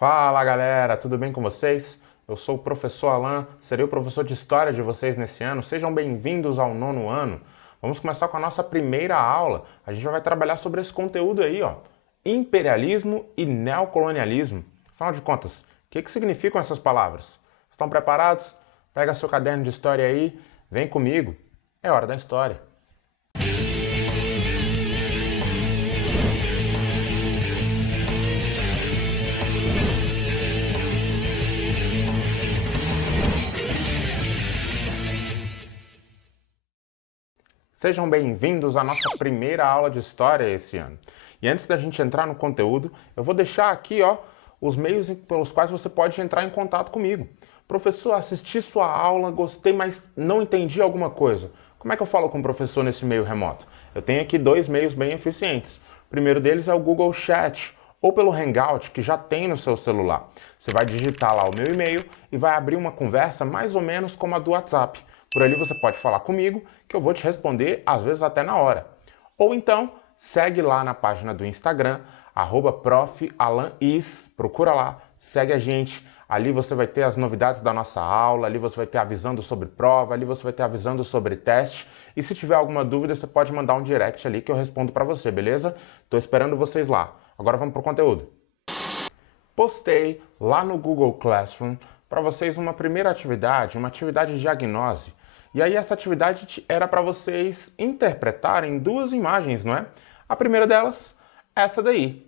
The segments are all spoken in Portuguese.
Fala galera, tudo bem com vocês? Eu sou o professor Alan, serei o professor de História de vocês nesse ano. Sejam bem-vindos ao nono ano. Vamos começar com a nossa primeira aula. A gente já vai trabalhar sobre esse conteúdo aí, ó. Imperialismo e neocolonialismo. Afinal de contas, o que significam essas palavras? Estão preparados? Pega seu caderno de história aí, vem comigo. É hora da história. Sejam bem-vindos à nossa primeira aula de História esse ano. E antes da gente entrar no conteúdo, eu vou deixar aqui, ó, os meios pelos quais você pode entrar em contato comigo. Professor, assisti sua aula, gostei, mas não entendi alguma coisa. Como é que eu falo com o professor nesse meio remoto? Eu tenho aqui dois meios bem eficientes. O primeiro deles é o Google Chat, ou pelo Hangout, que já tem no seu celular. Você vai digitar lá o meu e-mail e vai abrir uma conversa mais ou menos como a do WhatsApp. Por ali você pode falar comigo, que eu vou te responder, às vezes até na hora. Ou então, segue lá na página do Instagram, @profalanIs, procura lá, segue a gente. Ali você vai ter as novidades da nossa aula, ali você vai ter avisando sobre prova, ali você vai ter avisando sobre teste. E se tiver alguma dúvida, você pode mandar um direct ali que eu respondo para você, beleza? Tô esperando vocês lá. Agora vamos pro conteúdo. Postei lá no Google Classroom para vocês uma primeira atividade, uma atividade de diagnose. E aí essa atividade era para vocês interpretarem duas imagens, não é? A primeira delas, essa daí.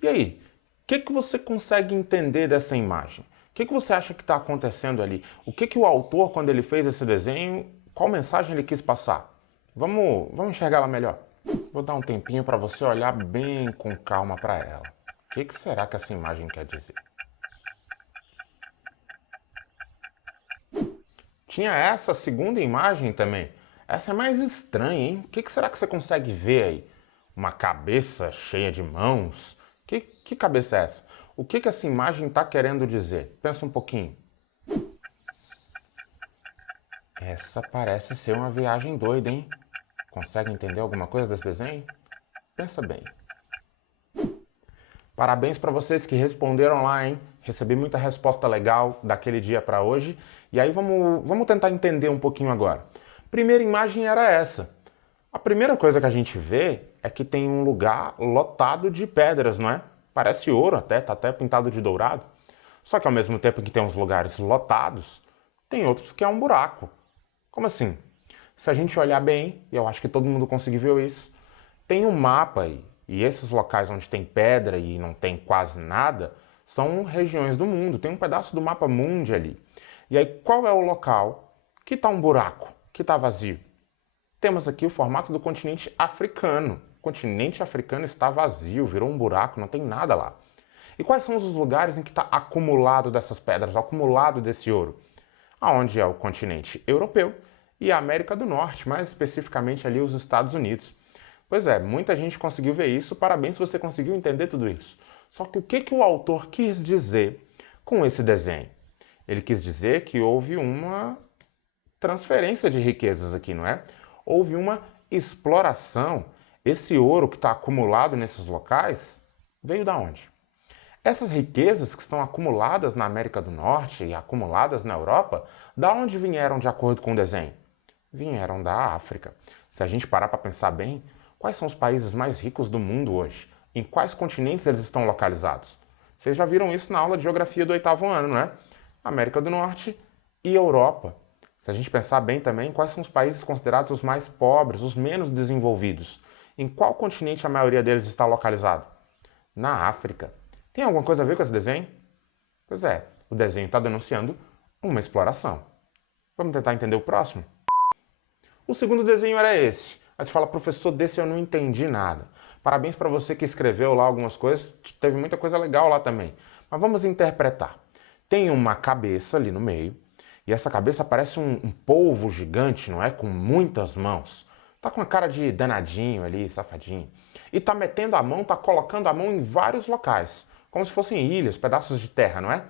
E aí, o que você consegue entender dessa imagem? O que você acha que está acontecendo ali? O que o autor, quando ele fez esse desenho, qual mensagem ele quis passar? Vamos enxergar ela melhor. Vou dar um tempinho para você olhar bem com calma para ela. O que será que essa imagem quer dizer? Tinha essa segunda imagem também. Essa é mais estranha, hein? O que será que você consegue ver aí? Uma cabeça cheia de mãos? Que cabeça é essa? O que essa imagem está querendo dizer? Pensa um pouquinho. Essa parece ser uma viagem doida, hein? Consegue entender alguma coisa desse desenho? Pensa bem. Parabéns para vocês que responderam lá, hein? Recebi muita resposta legal daquele dia para hoje. E aí vamos tentar entender um pouquinho agora. Primeira imagem era essa. A primeira coisa que a gente vê é que tem um lugar lotado de pedras, não é? Parece ouro até, tá até pintado de dourado. Só que ao mesmo tempo que tem uns lugares lotados, tem outros que é um buraco. Como assim? Se a gente olhar bem, e eu acho que todo mundo conseguiu ver isso, tem um mapa aí. E esses locais onde tem pedra e não tem quase nada, são regiões do mundo. Tem um pedaço do mapa mundi ali. E aí, qual é o local que está um buraco, que está vazio? Temos aqui o formato do continente africano. O continente africano está vazio, virou um buraco, não tem nada lá. E quais são os lugares em que está acumulado dessas pedras, acumulado desse ouro? Aonde é o continente europeu e a América do Norte, mais especificamente ali os Estados Unidos. Pois é, muita gente conseguiu ver isso, parabéns se você conseguiu entender tudo isso. Só que o que o autor quis dizer com esse desenho? Ele quis dizer que houve uma transferência de riquezas aqui, não é? Houve uma exploração. Esse ouro que está acumulado nesses locais veio da onde? Essas riquezas que estão acumuladas na América do Norte e acumuladas na Europa, da onde vieram de acordo com o desenho? Vieram da África. Se a gente parar para pensar bem, quais são os países mais ricos do mundo hoje? Em quais continentes eles estão localizados? Vocês já viram isso na aula de geografia do 8º ano, não é? América do Norte e Europa. Se a gente pensar bem também, quais são os países considerados os mais pobres, os menos desenvolvidos? Em qual continente a maioria deles está localizado? Na África. Tem alguma coisa a ver com esse desenho? Pois é, o desenho está denunciando uma exploração. Vamos tentar entender o próximo? O segundo desenho era esse. Aí você fala, professor, desse eu não entendi nada. Parabéns para você que escreveu lá algumas coisas, teve muita coisa legal lá também. Mas vamos interpretar. Tem uma cabeça ali no meio, e essa cabeça parece um polvo gigante, não é? Com muitas mãos. Tá com a cara de danadinho ali, safadinho. E tá metendo a mão, tá colocando a mão em vários locais, como se fossem ilhas, pedaços de terra, não é?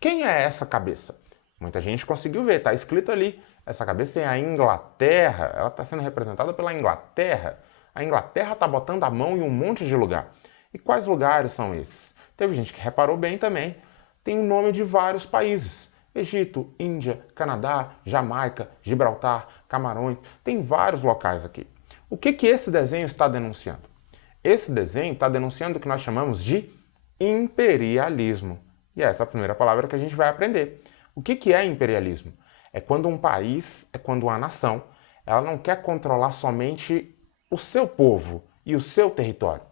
Quem é essa cabeça? Muita gente conseguiu ver, tá escrito ali. Essa cabeça é a Inglaterra, ela está sendo representada pela Inglaterra. A Inglaterra está botando a mão em um monte de lugar. E quais lugares são esses? teve gente que reparou bem também, tem o nome de vários países. Egito, Índia, Canadá, Jamaica, Gibraltar, Camarões, tem vários locais aqui. O que esse desenho está denunciando? Esse desenho está denunciando o que nós chamamos de imperialismo. E essa é a primeira palavra que a gente vai aprender. O que é imperialismo? É quando um país, é quando uma nação, ela não quer controlar somente o seu povo e o seu território.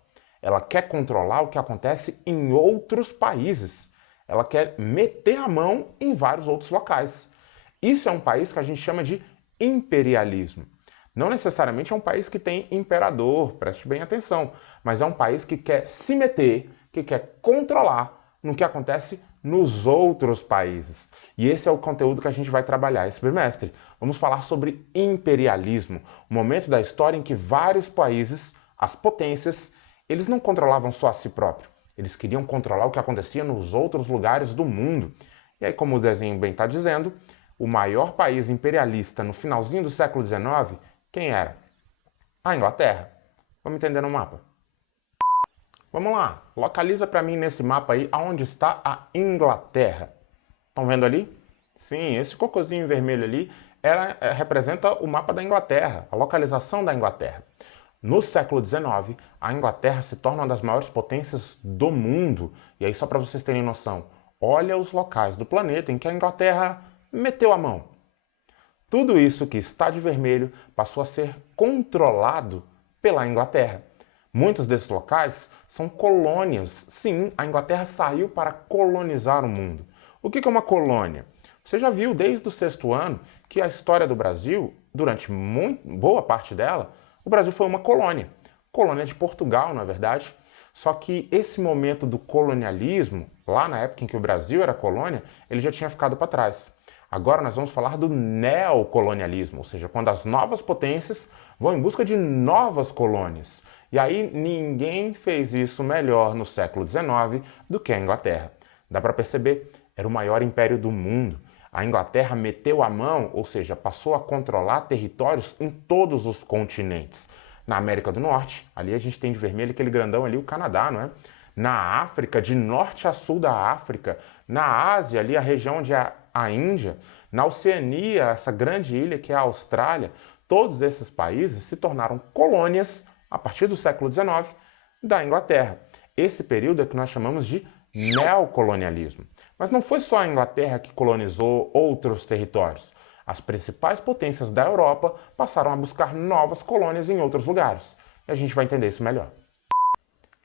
Ela quer controlar o que acontece em outros países. Ela quer meter a mão em vários outros locais. Isso é um país que a gente chama de imperialismo. Não necessariamente é um país que tem imperador, preste bem atenção, mas é um país que quer se meter, que quer controlar no que acontece nos outros países. E esse é o conteúdo que a gente vai trabalhar esse bimestre. Vamos falar sobre imperialismo, o momento da história em que vários países, as potências, eles não controlavam só a si próprios. Eles queriam controlar o que acontecia nos outros lugares do mundo. E aí, como o desenho bem está dizendo, o maior país imperialista no finalzinho do século XIX, quem era? A Inglaterra. Vamos entender no mapa. Vamos lá, localiza para mim nesse mapa aí aonde está a Inglaterra. Estão vendo ali? Sim, esse cocôzinho vermelho ali representa o mapa da Inglaterra, a localização da Inglaterra. No século XIX, a Inglaterra se torna uma das maiores potências do mundo. E aí, só para vocês terem noção, olha os locais do planeta em que a Inglaterra meteu a mão. Tudo isso que está de vermelho passou a ser controlado pela Inglaterra. Muitos desses locais são colônias. Sim, a Inglaterra saiu para colonizar o mundo. O que é uma colônia? Você já viu desde o sexto ano que a história do Brasil, durante boa parte dela, o Brasil foi uma colônia. Colônia de Portugal, na verdade. Só que esse momento do colonialismo, lá na época em que o Brasil era colônia, ele já tinha ficado para trás. Agora nós vamos falar do neocolonialismo, ou seja, quando as novas potências vão em busca de novas colônias. E aí ninguém fez isso melhor no século XIX do que a Inglaterra. Dá para perceber, era o maior império do mundo. A Inglaterra meteu a mão, ou seja, passou a controlar territórios em todos os continentes. Na América do Norte, ali a gente tem de vermelho aquele grandão ali, o Canadá, não é? Na África, de norte a sul da África. Na Ásia, ali a região onde é a Índia. Na Oceania, essa grande ilha que é a Austrália. Todos esses países se tornaram colônias, a partir do século XIX, da Inglaterra. Esse período é que nós chamamos de neocolonialismo. Mas não foi só a Inglaterra que colonizou outros territórios. As principais potências da Europa passaram a buscar novas colônias em outros lugares. E a gente vai entender isso melhor.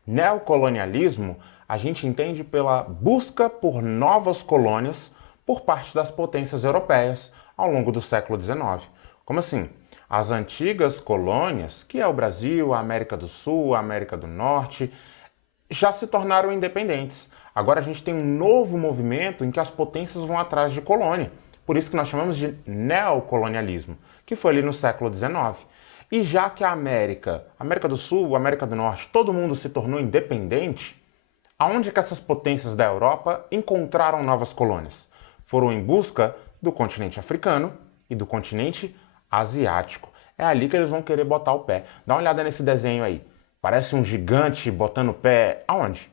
Neocolonialismo a gente entende pela busca por novas colônias por parte das potências europeias ao longo do século XIX. Como assim? As antigas colônias, que é o Brasil, a América do Sul, a América do Norte, já se tornaram independentes. Agora a gente tem um novo movimento em que as potências vão atrás de colônia. Por isso que nós chamamos de neocolonialismo, que foi ali no século XIX. E já que a América do Sul, a América do Norte, todo mundo se tornou independente, aonde que essas potências da Europa encontraram novas colônias? Foram em busca do continente africano e do continente asiático. É ali que eles vão querer botar o pé. Dá uma olhada nesse desenho aí. Parece um gigante botando o pé aonde?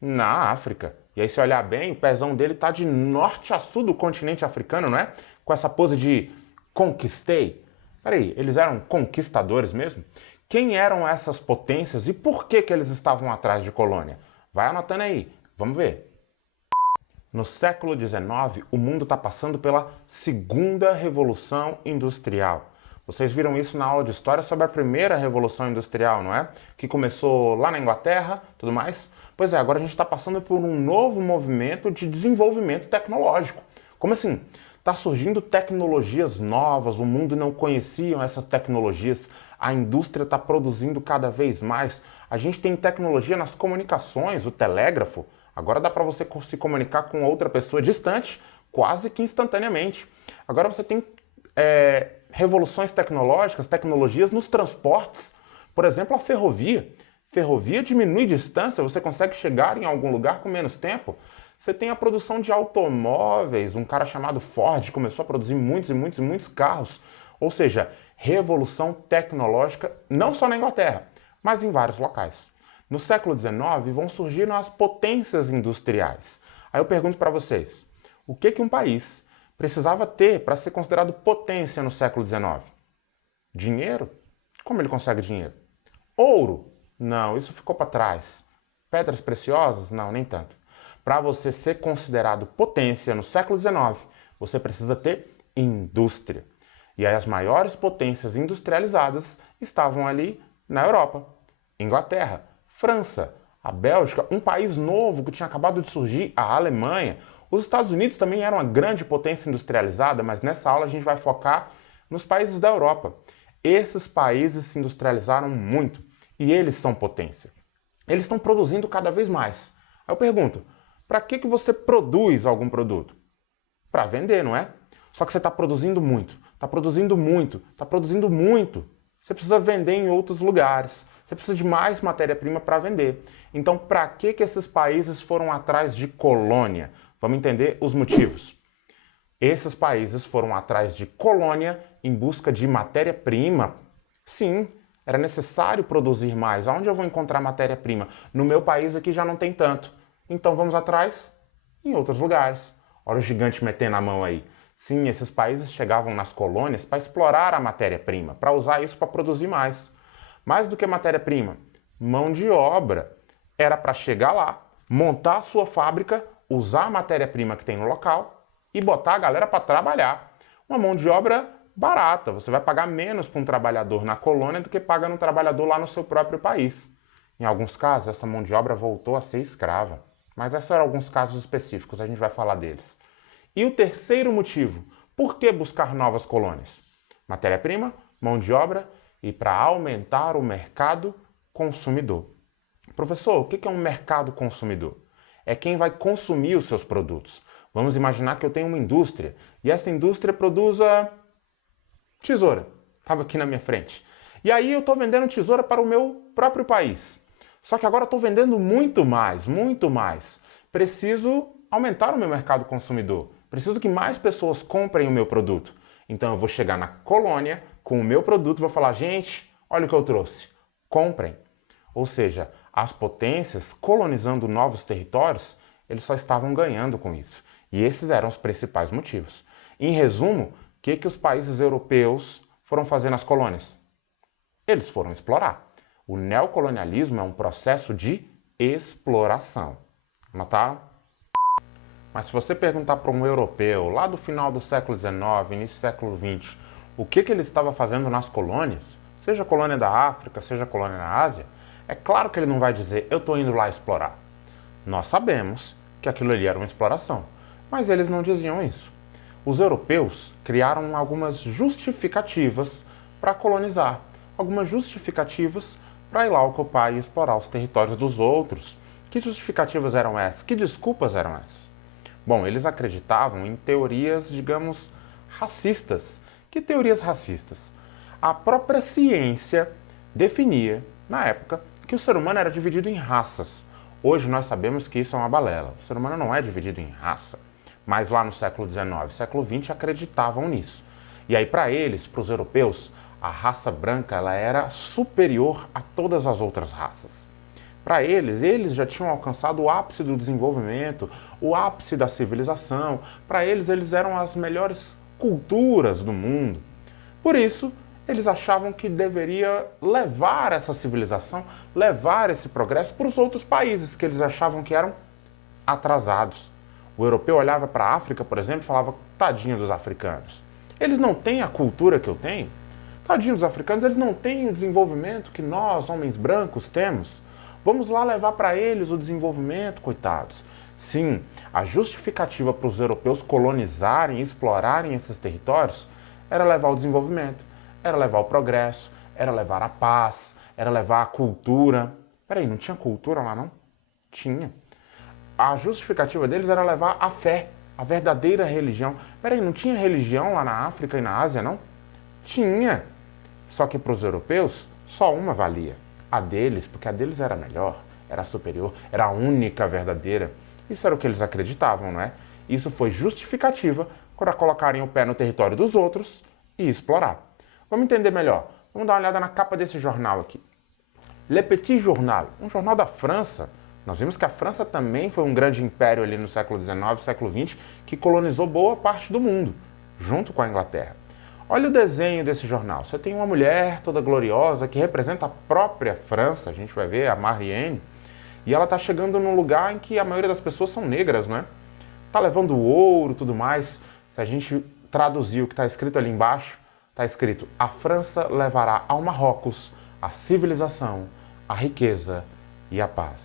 Na África. E aí, se olhar bem, o pezão dele está de norte a sul do continente africano, não é? Com essa pose de conquistei. Peraí, eles eram conquistadores mesmo? Quem eram essas potências e por que eles estavam atrás de colônia? Vai anotando aí, vamos ver. No século XIX, o mundo está passando pela segunda revolução industrial. Vocês viram isso na aula de história sobre a primeira revolução industrial, não é? Que começou lá na Inglaterra, tudo mais. Pois é, agora a gente está passando por um novo movimento de desenvolvimento tecnológico. Como assim? Está surgindo tecnologias novas, o mundo não conhecia essas tecnologias, a indústria está produzindo cada vez mais. A gente tem tecnologia nas comunicações, o telégrafo. Agora dá para você se comunicar com outra pessoa distante, quase que instantaneamente. Agora você tem revoluções tecnológicas, tecnologias nos transportes. Por exemplo, a ferrovia. Ferrovia diminui distância, você consegue chegar em algum lugar com menos tempo. Você tem a produção de automóveis, um cara chamado Ford começou a produzir muitos carros. Ou seja, revolução tecnológica não só na Inglaterra, mas em vários locais. No século XIX vão surgir as potências industriais. Aí eu pergunto para vocês, o que um país precisava ter para ser considerado potência no século XIX? Dinheiro? Como ele consegue dinheiro? Ouro? Não, isso ficou para trás. Pedras preciosas? Não, nem tanto. Para você ser considerado potência no século XIX, você precisa ter indústria. E aí as maiores potências industrializadas estavam ali na Europa. Inglaterra, França, a Bélgica, um país novo que tinha acabado de surgir, a Alemanha. Os Estados Unidos também eram uma grande potência industrializada, mas nessa aula a gente vai focar nos países da Europa. Esses países se industrializaram muito e eles são potência. Eles estão produzindo cada vez mais. Aí eu pergunto, para que você produz algum produto? Para vender, não é? Só que você está produzindo muito, está produzindo muito, está produzindo muito. Você precisa vender em outros lugares. Você precisa de mais matéria-prima para vender. Então, para que esses países foram atrás de colônia? Vamos entender os motivos. Esses países foram atrás de colônia em busca de matéria-prima. Sim, era necessário produzir mais. Aonde eu vou encontrar matéria-prima? No meu país aqui já não tem tanto. Então vamos atrás em outros lugares. Olha o gigante metendo a mão aí. Sim, esses países chegavam nas colônias para explorar a matéria-prima, para usar isso para produzir mais. Mais do que matéria-prima, mão de obra. Era para chegar lá, montar a sua fábrica, usar a matéria-prima que tem no local e botar a galera para trabalhar. Uma mão de obra barata. Você vai pagar menos para um trabalhador na colônia do que paga no trabalhador lá no seu próprio país. Em alguns casos, essa mão de obra voltou a ser escrava. Mas esses eram alguns casos específicos, a gente vai falar deles. E o terceiro motivo, por que buscar novas colônias? Matéria-prima, mão de obra e para aumentar o mercado consumidor. Professor, o que é um mercado consumidor? É quem vai consumir os seus produtos. Vamos imaginar que eu tenho uma indústria e essa indústria produz a tesoura. Estava aqui na minha frente. E aí eu estou vendendo tesoura para o meu próprio país. Só que agora estou vendendo muito mais, muito mais. Preciso aumentar o meu mercado consumidor. Preciso que mais pessoas comprem o meu produto. Então eu vou chegar na colônia com o meu produto e vou falar, gente, olha o que eu trouxe. Comprem. Ou seja, as potências colonizando novos territórios, eles só estavam ganhando com isso. E esses eram os principais motivos. Em resumo, o que os países europeus foram fazer nas colônias? Eles foram explorar. O neocolonialismo é um processo de exploração. Notaram? Mas se você perguntar para um europeu lá do final do século XIX, início do século XX, o que ele estava fazendo nas colônias, seja colônia da África, seja colônia na Ásia, é claro que ele não vai dizer, eu estou indo lá explorar. Nós sabemos que aquilo ali era uma exploração, mas eles não diziam isso. Os europeus criaram algumas justificativas para colonizar, algumas justificativas para ir lá ocupar e explorar os territórios dos outros. Que justificativas eram essas? Que desculpas eram essas? Bom, eles acreditavam em teorias, digamos, racistas. Que teorias racistas? A própria ciência definia, na época, que o ser humano era dividido em raças. Hoje nós sabemos que isso é uma balela. O ser humano não é dividido em raça. Mas lá no século XIX, século XX, acreditavam nisso. E aí, para eles, para os europeus, a raça branca ela era superior a todas as outras raças. Para eles já tinham alcançado o ápice do desenvolvimento, o ápice da civilização. Para eles eram as melhores culturas do mundo. Por isso, eles achavam que deveria levar essa civilização, levar esse progresso para os outros países que eles achavam que eram atrasados. O europeu olhava para a África, por exemplo, e falava, tadinho dos africanos. Eles não têm a cultura que eu tenho. Tadinho dos africanos, eles não têm o desenvolvimento que nós, homens brancos, temos. Vamos lá levar para eles o desenvolvimento, coitados. Sim, a justificativa para os europeus colonizarem e explorarem esses territórios era levar o desenvolvimento, era levar o progresso, era levar a paz, era levar a cultura. Peraí, não tinha cultura lá não? Tinha. A justificativa deles era levar a fé, a verdadeira religião. Peraí, não tinha religião lá na África e na Ásia, não? Tinha. Só que para os europeus, só uma valia. A deles, porque a deles era melhor, era superior, era a única verdadeira. Isso era o que eles acreditavam, não é? Isso foi justificativa para colocarem o pé no território dos outros e explorar. Vamos entender melhor. Vamos dar uma olhada na capa desse jornal aqui. Le Petit Journal, um jornal da França. Nós vimos que a França também foi um grande império ali no século XIX, século XX, que colonizou boa parte do mundo, junto com a Inglaterra. Olha o desenho desse jornal. Você tem uma mulher toda gloriosa que representa a própria França, a gente vai ver, a Marianne, e ela está chegando num lugar em que a maioria das pessoas são negras, não é? Está levando ouro e tudo mais. Se a gente traduzir o que está escrito ali embaixo, está escrito: a França levará ao Marrocos a civilização, a riqueza e a paz.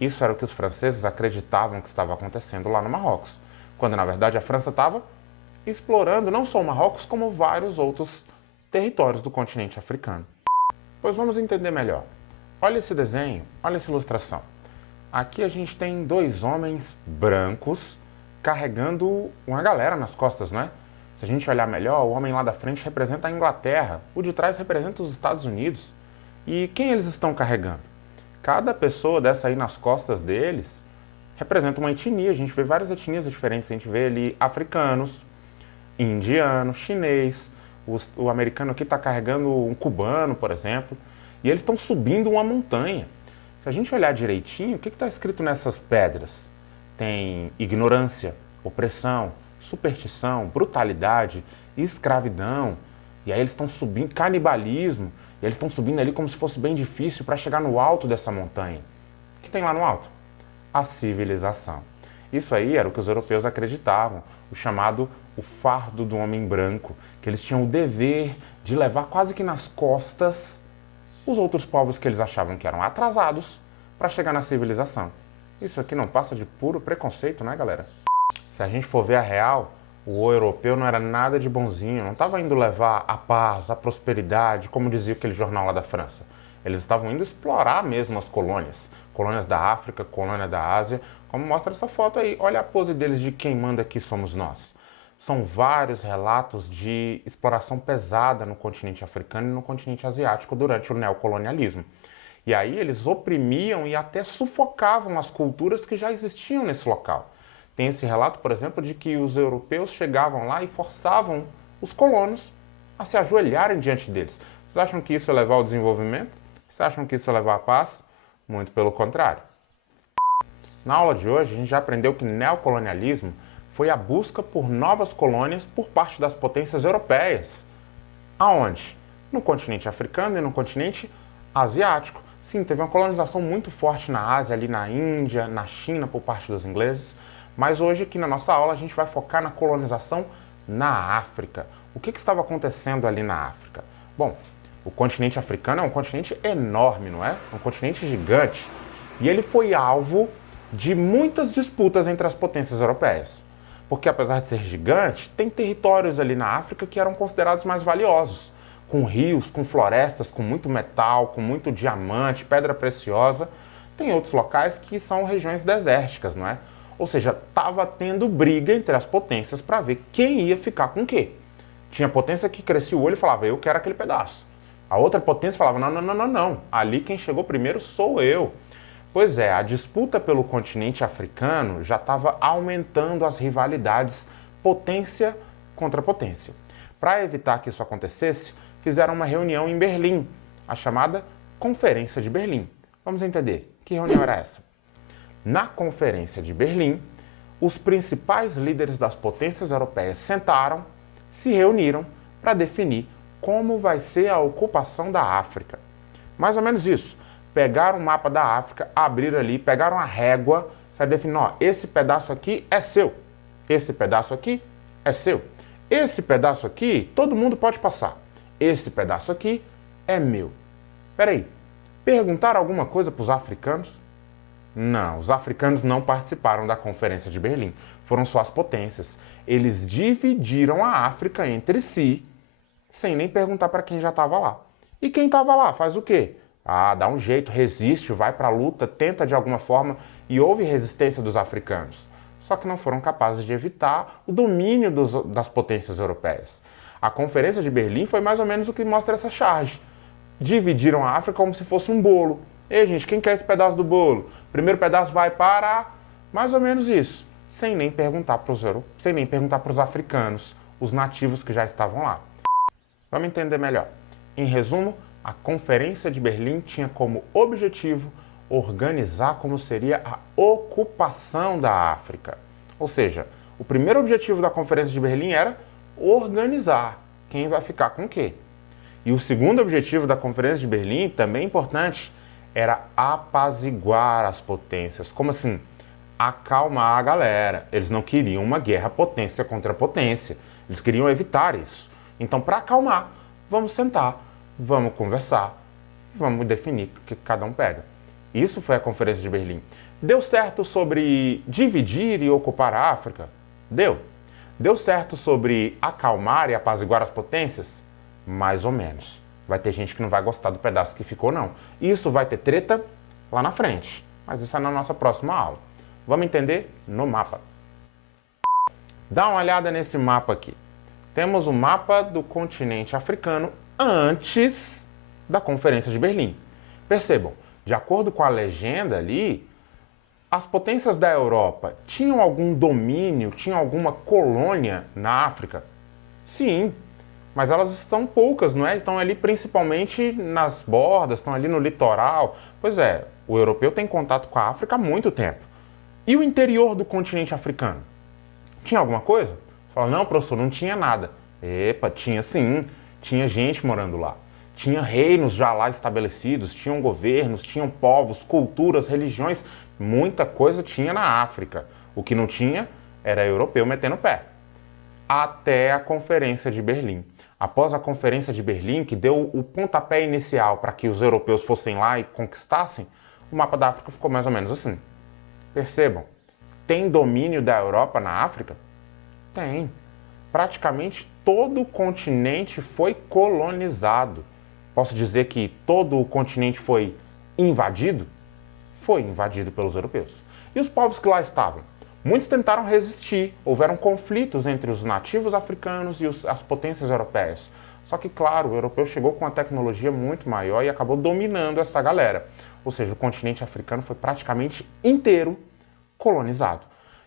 Isso era o que os franceses acreditavam que estava acontecendo lá no Marrocos, quando na verdade a França estava explorando não só o Marrocos, como vários outros territórios do continente africano. Pois vamos entender melhor. Olha esse desenho, olha essa ilustração. Aqui a gente tem dois homens brancos carregando uma galera nas costas, não é? Se a gente olhar melhor, o homem lá da frente representa a Inglaterra, o de trás representa os Estados Unidos. E quem eles estão carregando? Cada pessoa dessa aí nas costas deles representa uma etnia. A gente vê várias etnias diferentes. A gente vê ali africanos, indianos, chinês. O americano aqui está carregando um cubano, por exemplo. E eles estão subindo uma montanha. Se a gente olhar direitinho, o que está escrito nessas pedras? Tem ignorância, opressão, superstição, brutalidade, escravidão. E aí eles estão subindo, canibalismo. E eles estão subindo ali como se fosse bem difícil para chegar no alto dessa montanha. O que tem lá no alto? A civilização. Isso aí era o que os europeus acreditavam, o chamado o fardo do homem branco, que eles tinham o dever de levar quase que nas costas os outros povos que eles achavam que eram atrasados para chegar na civilização. Isso aqui não passa de puro preconceito, né, galera? Se a gente for ver a real, o europeu não era nada de bonzinho, não estava indo levar a paz, a prosperidade, como dizia aquele jornal lá da França. Eles estavam indo explorar mesmo as colônias, colônias da África, colônia da Ásia, como mostra essa foto aí. Olha a pose deles de quem manda aqui somos nós. São vários relatos de exploração pesada no continente africano e no continente asiático durante o neocolonialismo. E aí eles oprimiam e até sufocavam as culturas que já existiam nesse local. Tem esse relato, por exemplo, de que os europeus chegavam lá e forçavam os colonos a se ajoelharem diante deles. Vocês acham que isso ia levar ao desenvolvimento? Vocês acham que isso ia levar à paz? Muito pelo contrário. Na aula de hoje, a gente já aprendeu que neocolonialismo foi a busca por novas colônias por parte das potências europeias. Aonde? No continente africano e no continente asiático. Sim, teve uma colonização muito forte na Ásia, ali na Índia, na China, por parte dos ingleses. Mas hoje, aqui na nossa aula, a gente vai focar na colonização na África. O que estava acontecendo ali na África? Bom, o continente africano é um continente enorme, não é? Um continente gigante. E ele foi alvo de muitas disputas entre as potências europeias. Porque apesar de ser gigante, tem territórios ali na África que eram considerados mais valiosos. Com rios, com florestas, com muito metal, com muito diamante, pedra preciosa. Tem outros locais que são regiões desérticas, não é? Ou seja, estava tendo briga entre as potências para ver quem ia ficar com o quê. Tinha potência que crescia o olho e falava, eu quero aquele pedaço. A outra potência falava, não, ali quem chegou primeiro sou eu. Pois é, a disputa pelo continente africano já estava aumentando as rivalidades potência contra potência. Para evitar que isso acontecesse, fizeram uma reunião em Berlim, a chamada Conferência de Berlim. Vamos entender, que reunião era essa? Na Conferência de Berlim, os principais líderes das potências europeias sentaram, se reuniram para definir como vai ser a ocupação da África. Mais ou menos isso. Pegaram o mapa da África, abriram ali, pegaram a régua, sabe, definindo, ó, esse pedaço aqui é seu, esse pedaço aqui é seu, esse pedaço aqui todo mundo pode passar, esse pedaço aqui é meu. Peraí, perguntaram alguma coisa para os africanos? Não, os africanos não participaram da Conferência de Berlim, foram só as potências. Eles dividiram a África entre si, sem nem perguntar para quem já estava lá. E quem estava lá faz o quê? Ah, dá um jeito, resiste, vai para a luta, tenta de alguma forma, e houve resistência dos africanos. Só que não foram capazes de evitar o domínio das potências europeias. A Conferência de Berlim foi mais ou menos o que mostra essa charge. Dividiram a África como se fosse um bolo. Ei, gente, quem quer esse pedaço do bolo? Primeiro pedaço vai para... Mais ou menos isso. Sem nem perguntar para os africanos, os nativos que já estavam lá. Vamos entender melhor. Em resumo, A Conferência de Berlim tinha como objetivo organizar como seria a ocupação da África. Ou seja, o primeiro objetivo da Conferência de Berlim era organizar quem vai ficar com o quê. E o segundo objetivo da Conferência de Berlim, também importante, era apaziguar as potências. Como assim? Acalmar a galera. Eles não queriam uma guerra potência contra potência. Eles queriam evitar isso. Então, para acalmar, vamos sentar, vamos conversar, vamos definir o que cada um pega. Isso foi a Conferência de Berlim. Deu certo sobre dividir e ocupar a África? Deu. Deu certo sobre acalmar e apaziguar as potências? Mais ou menos. Vai ter gente que não vai gostar do pedaço que ficou, não. Isso vai ter treta lá na frente. Mas isso é na nossa próxima aula. Vamos entender no mapa. Dá uma olhada nesse mapa aqui. Temos o mapa do continente africano antes da Conferência de Berlim. Percebam, de acordo com a legenda ali, as potências da Europa tinham algum domínio, tinham alguma colônia na África? Sim, mas elas são poucas, não é? Estão ali principalmente nas bordas, estão ali no litoral. Pois é, o europeu tem contato com a África há muito tempo. E o interior do continente africano? Tinha alguma coisa? Fala, não, professor, não tinha nada. Epa, tinha sim, tinha gente morando lá. Tinha reinos já lá estabelecidos, tinham governos, tinham povos, culturas, religiões, muita coisa tinha na África. O que não tinha era europeu metendo o pé. Até a Conferência de Berlim. Após a Conferência de Berlim, que deu o pontapé inicial para que os europeus fossem lá e conquistassem, o mapa da África ficou mais ou menos assim. Percebam, tem domínio da Europa na África? Tem. Praticamente todo o continente foi colonizado. Posso dizer que todo o continente foi invadido? Foi invadido pelos europeus. E os povos que lá estavam? Muitos tentaram resistir, houveram conflitos entre os nativos africanos e as potências europeias. Só que, claro, o europeu chegou com uma tecnologia muito maior e acabou dominando essa galera. Ou seja, o continente africano foi praticamente inteiro colonizado.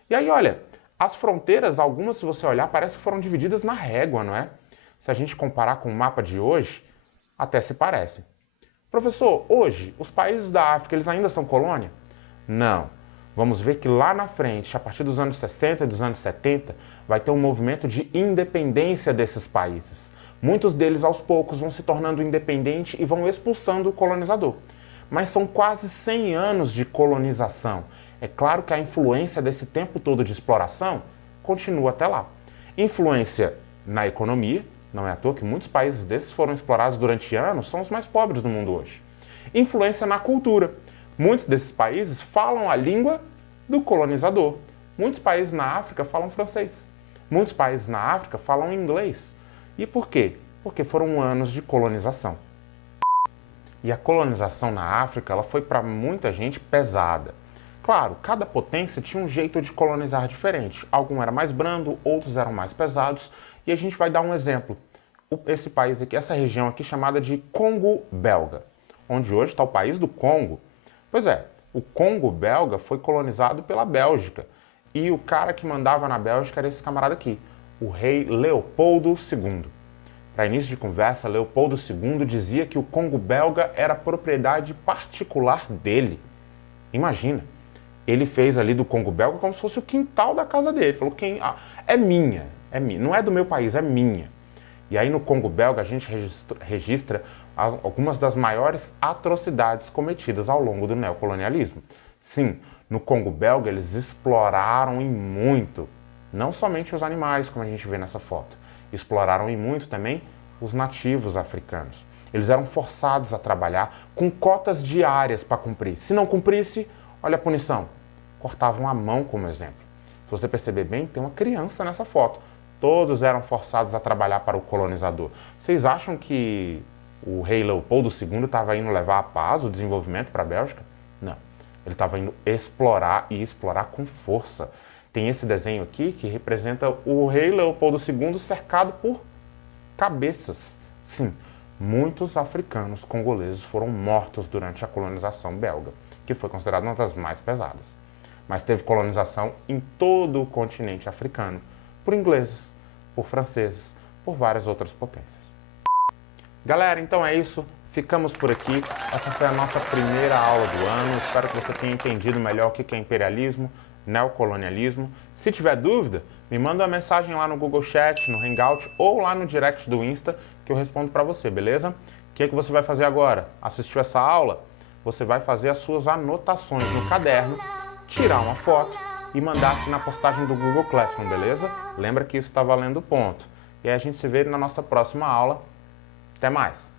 E aí, olha, as fronteiras, algumas, se você olhar, parece que foram divididas na régua, não é? Se a gente comparar com o mapa de hoje, até se parecem. Professor, hoje, os países da África, eles ainda são colônia? Não. Vamos ver que lá na frente, a partir dos anos 60 e dos anos 70, vai ter um movimento de independência desses países. Muitos deles, aos poucos, vão se tornando independentes e vão expulsando o colonizador. Mas são quase 100 anos de colonização. É claro que a influência desse tempo todo de exploração continua até lá. Influência na economia, não é à toa que muitos países desses foram explorados durante anos, são os mais pobres do mundo hoje. Influência na cultura. Muitos desses países falam a língua do colonizador. Muitos países na África falam francês. Muitos países na África falam inglês. E por quê? Porque foram anos de colonização. E a colonização na África, ela foi para muita gente pesada. Claro, cada potência tinha um jeito de colonizar diferente. Alguns eram mais brando, outros eram mais pesados. E a gente vai dar um exemplo. Esse país aqui, essa região aqui chamada de Congo belga, onde hoje está o país do Congo. Pois é, o Congo belga foi colonizado pela Bélgica. E o cara que mandava na Bélgica era esse camarada aqui, o rei Leopoldo II. Para início de conversa, Leopoldo II dizia que o Congo belga era propriedade particular dele. Imagina, ele fez ali do Congo belga como se fosse o quintal da casa dele. Falou, é minha, não é do meu país, é minha. E aí no Congo belga a gente registra algumas das maiores atrocidades cometidas ao longo do neocolonialismo. Sim, no Congo belga eles exploraram e muito, não somente os animais, como a gente vê nessa foto, exploraram e muito também os nativos africanos. Eles eram forçados a trabalhar com cotas diárias para cumprir. Se não cumprisse, olha a punição, cortavam a mão como exemplo. Se você perceber bem, tem uma criança nessa foto. Todos eram forçados a trabalhar para o colonizador. Vocês acham que o rei Leopoldo II estava indo levar a paz, o desenvolvimento para a Bélgica? Não. Ele estava indo explorar e explorar com força. Tem esse desenho aqui que representa o rei Leopoldo II cercado por cabeças. Sim, muitos africanos congoleses foram mortos durante a colonização belga, que foi considerada uma das mais pesadas. Mas teve colonização em todo o continente africano, por ingleses, por franceses, por várias outras potências. Galera, então é isso. ficamos por aqui. Essa foi a nossa primeira aula do ano. Espero que você tenha entendido melhor o que é imperialismo, neocolonialismo. Se tiver dúvida, me manda uma mensagem lá no Google Chat, no Hangout ou lá no direct do Insta que eu respondo para você, beleza? O que você vai fazer agora? Assistiu essa aula? Você vai fazer as suas anotações no caderno, tirar uma foto e mandar aqui na postagem do Google Classroom, beleza? Lembra que isso está valendo ponto. E aí a gente se vê na nossa próxima aula. Até mais!